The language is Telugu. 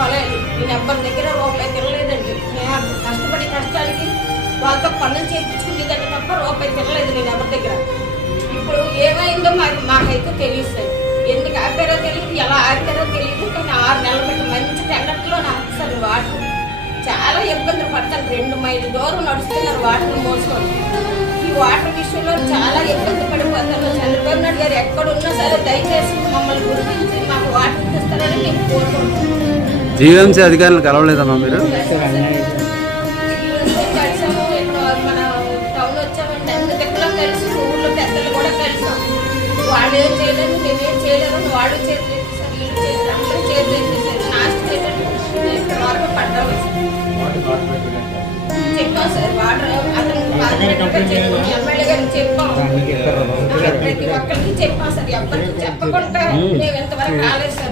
పొలాలు. నేను ఎవ్వరి దగ్గర రూపాయి తినలేదండి. నేను కష్టపడి కష్టానికి వాళ్ళతో పనులు చేయించుకునేదాన్ని తప్ప రూపాయి తినలేదు నేను ఎవరి దగ్గర. ఇప్పుడు ఏమైందో మాకైతే తెలియదు. ఎందుకు ఆపారో తెలియదు, ఎలా ఆపారో తెలియదు. కానీ 6 నెలలు బట్టి మంచి టెండర్లో ఆపుతారు వాటర్. చాలా ఇబ్బందులు పడతారు. 2 మైళ్ళు దూరం నడుస్తున్నారు వాటర్ మోసుకొని. ఈ వాటర్ విషయంలో చాలా ఇబ్బంది పడిపోతారు. చంద్రబాబు నాయుడు గారు ఎక్కడున్నా సరే దయచేసి మమ్మల్ని గుర్తించి మాకు వాటర్ ఇస్తారని మేము కోరుకుంటున్నాం. జీవీఎంసీ అధికారులు కలవలేదమ్మా మీరు? కలిసాము. ఇక్కడ మన టౌన్ వచ్చామంటే అన్ని దగ్గర కలిసి ఊళ్ళో పెద్దలు కూడా కలిసాం. వాళ్ళు ఏం చేయలేదు, మేమేం చేయలేదు, వాళ్ళు చేయలేదు సార్, వీళ్ళు చేయలేదు, అందరూ చేయలేదు సార్. లాస్ట్ చేయలేదు వరకు పడ్డాము. చెప్పాం సార్ వాటర్ అతను ఎమ్మెల్యే గారికి చెప్పాం, ప్రతి ఒక్కరికి చెప్పాం సార్. ఎవ్వరికి చెప్పకుండా మేము ఇంతవరకు రాలేదు సార్.